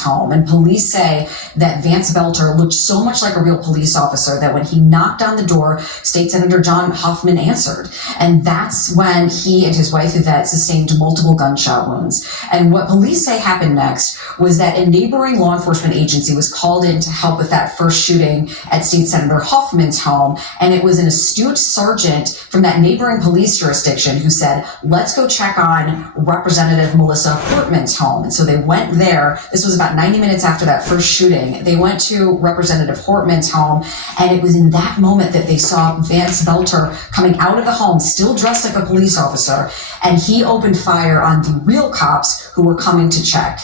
home. And police say that Vance Boelter looked so much like a real police officer that when he knocked on the door, State Senator John Hoffman answered. And that's when he and his wife Yvette sustained multiple gunshot wounds. And what police say happened next was that a neighboring law enforcement agency was called in to help with that first shooting at State Senator Hoffman's home. And it was an astute sergeant from that neighboring police jurisdiction who said, let's go check on Representative Melissa Portman's home. And so they went there. This was about 90 minutes after that first shooting. They went to Representative Portman's home, and it was in that moment that they saw Vance Boelter coming out of the home, still dressed like a police officer, and he opened fire on the real cops who were coming to check.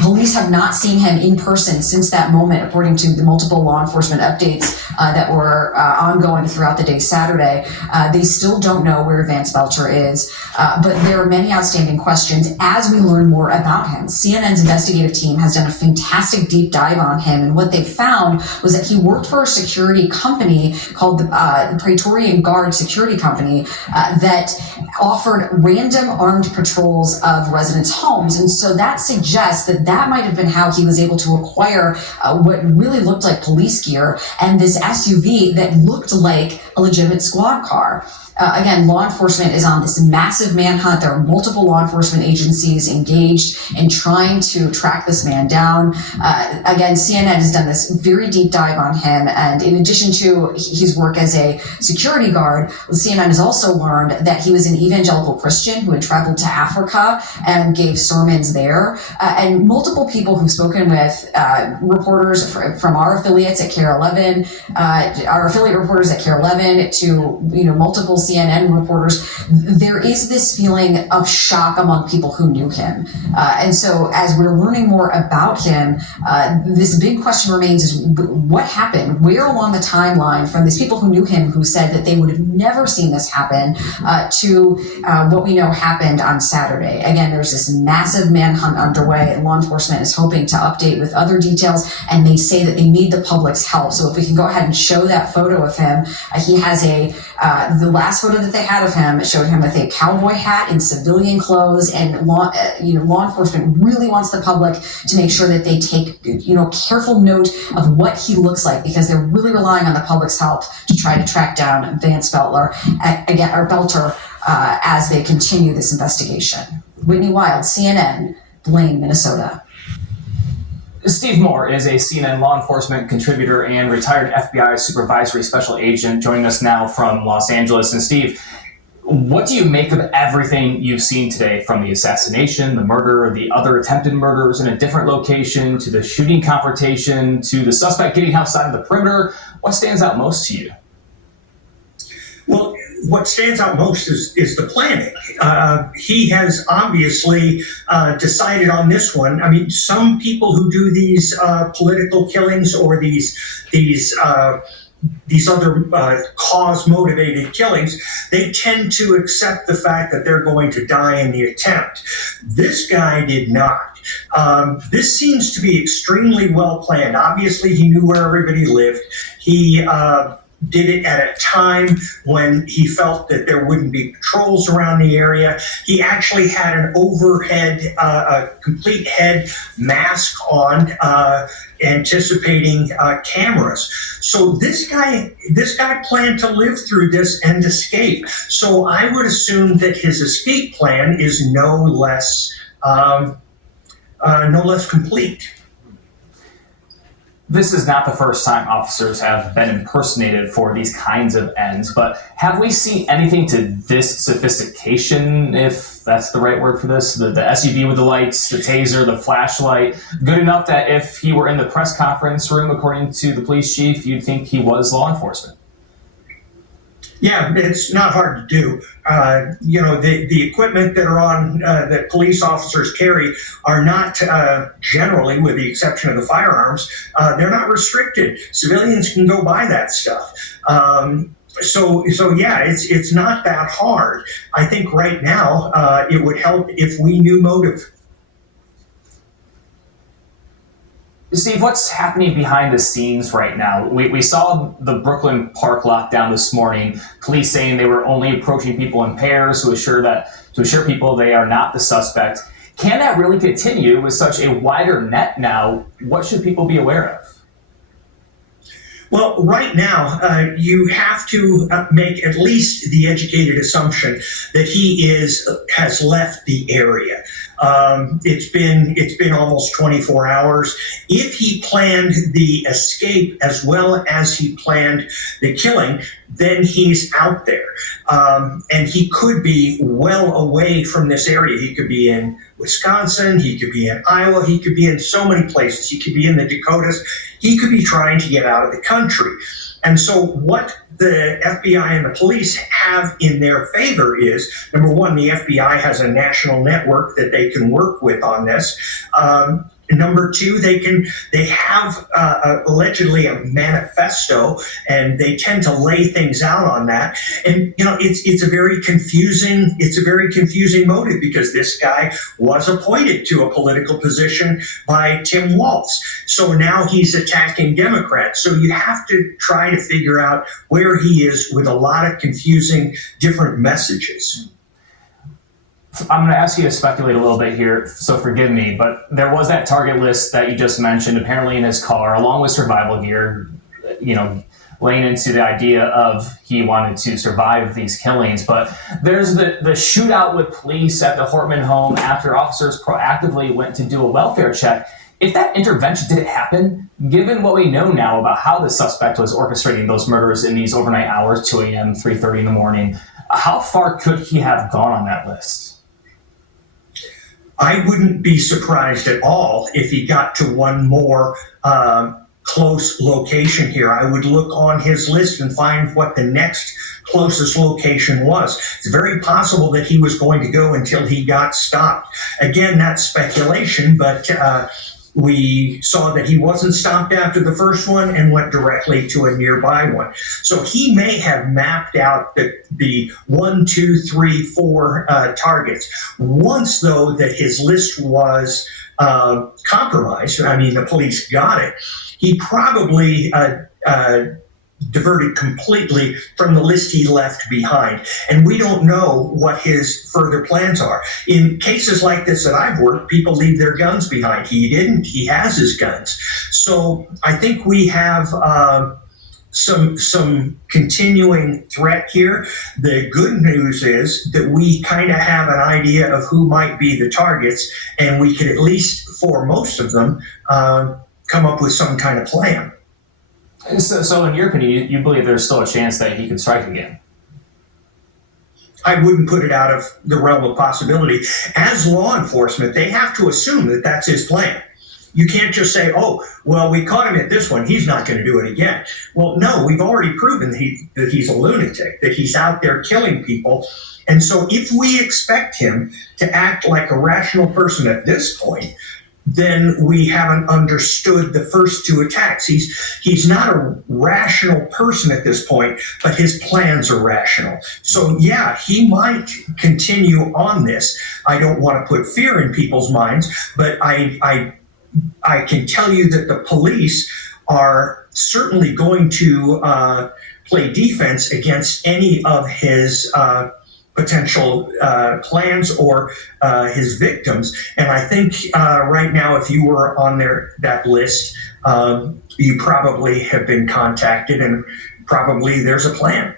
Police have not seen him in person since that moment, according to the multiple law enforcement updates that were ongoing throughout the day Saturday. They still don't know where Vance Boelter is, but there are many outstanding questions as we learn more about him. CNN's investigative team has done a fantastic deep dive on him, and what they found was that he worked for a security company called the Praetorian Guard Security Company that offered random armed patrols of residents' homes. And so that suggests that that might have been how he was able to acquire what really looked like police gear and this SUV that looked like a legitimate squad car. Again, law enforcement is on this massive manhunt. There are multiple law enforcement agencies engaged in trying to track this man down. Again, CNN has done this very deep dive on him. And in addition to his work as a security guard, CNN has also learned that he was an evangelical Christian who had traveled to Africa and gave sermons there. And multiple people who've spoken with reporters from our affiliates at KARE 11, our affiliate reporters at KARE 11 to, multiple CNN reporters, there is this feeling of shock among people who knew him. And so as we're learning more about him, this big question remains is what happened? Where along the timeline from these people who knew him who said that they would have never seen this happen to what we know happened on Saturday? Again, there's this massive manhunt underway, and law enforcement is hoping to update with other details, and they say that they need the public's help. So if we can go ahead and show that photo of him, he has the last photo that they had of him showed him with a cowboy hat in civilian clothes, and law enforcement really wants the public to make sure that they take careful note of what he looks like, because they're really relying on the public's help to try to track down Vance Boelter as they continue this investigation. Whitney Wild, CNN, Blaine, Minnesota. Steve Moore is a CNN law enforcement contributor and retired FBI supervisory special agent, joining us now from Los Angeles. And Steve, what do you make of everything you've seen today, from the assassination, the murder, the other attempted murders in a different location, to the shooting confrontation, to the suspect getting outside of the perimeter? What stands out most to you? Well, what stands out most is the planning. He has obviously decided on this one. I mean, some people who do these political killings or these other cause-motivated killings, they tend to accept the fact that they're going to die in the attempt. This guy did not. This seems to be extremely well planned. Obviously, he knew where everybody lived. He did it at a time when he felt that there wouldn't be patrols around the area. He actually had an overhead, a complete head mask on, anticipating cameras. So this guy planned to live through this and escape. So I would assume that his escape plan is no less complete. This is not the first time officers have been impersonated for these kinds of ends, but have we seen anything to this sophistication, if that's the right word for this? The SUV with the lights, the taser, the flashlight, good enough that if he were in the press conference room, according to the police chief, you'd think he was law enforcement? Yeah, it's not hard to do. The equipment that are on that police officers carry are not generally, with the exception of the firearms, they're not restricted. Civilians can go buy that stuff. So yeah, it's not that hard. I think right now it would help if we knew motive. Steve, what's happening behind the scenes right now? We saw the Brooklyn Park lockdown this morning, police saying they were only approaching people in pairs to assure people they are not the suspect. Can that really continue with such a wider net now? What should people be aware of? Well, right now, you have to make at least the educated assumption that has left the area. It's been almost 24 hours. If he planned the escape as well as he planned the killing, then he's out there, and he could be well away from this area. He could be in Wisconsin, he could be in Iowa, he could be in so many places. He could be in the Dakotas. He could be trying to get out of the country. And so what the FBI and the police have in their favor is, number one, the FBI has a national network that they can work with on this. Number two, they have allegedly a manifesto, and they tend to lay things out on that. And it's a very confusing motive, because this guy was appointed to a political position by Tim Walz. So now he's attacking Democrats. So you have to try to figure out where he is with a lot of confusing different messages. I'm going to ask you to speculate a little bit here, so forgive me, but there was that target list that you just mentioned, apparently in his car, along with survival gear, laying into the idea of he wanted to survive these killings. But there's the shootout with police at the Hortman home after officers proactively went to do a welfare check. If that intervention didn't happen, given what we know now about how the suspect was orchestrating those murders in these overnight hours, 2 a.m., 3:30 in the morning, how far could he have gone on that list? I wouldn't be surprised at all if he got to one more close location here. I would look on his list and find what the next closest location was. It's very possible that he was going to go until he got stopped. Again, that's speculation, but we saw that he wasn't stopped after the first one and went directly to a nearby one. So he may have mapped out the 1, 2, 3, 4 targets. Once, though, that his list was compromised, I mean, the police got it, he probably diverted completely from the list he left behind. And we don't know what his further plans are. In cases like this that I've worked, people leave their guns behind. He didn't. He has his guns. So I think we have some continuing threat here. The good news is that we kind of have an idea of who might be the targets, and we could, at least for most of them, come up with some kind of plan. So in your opinion, you believe there's still a chance that he could strike again? I wouldn't put it out of the realm of possibility. As law enforcement, they have to assume that that's his plan. You can't just say, oh, well, we caught him at this one, he's not going to do it again. Well, no, we've already proven that he's a lunatic, that he's out there killing people. And so if we expect him to act like a rational person at this point, then we haven't understood the first two attacks. He's not a rational person at this point, but his plans are rational. So yeah, he might continue on this. I don't want to put fear in people's minds, but I can tell you that the police are certainly going to play defense against any of his potential plans or his victims. And I think right now, if you were on that list, you probably have been contacted, and probably there's a plan.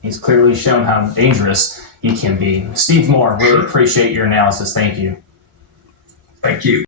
He's clearly shown how dangerous he can be. Steve Moore, really appreciate your analysis. Thank you. Thank you.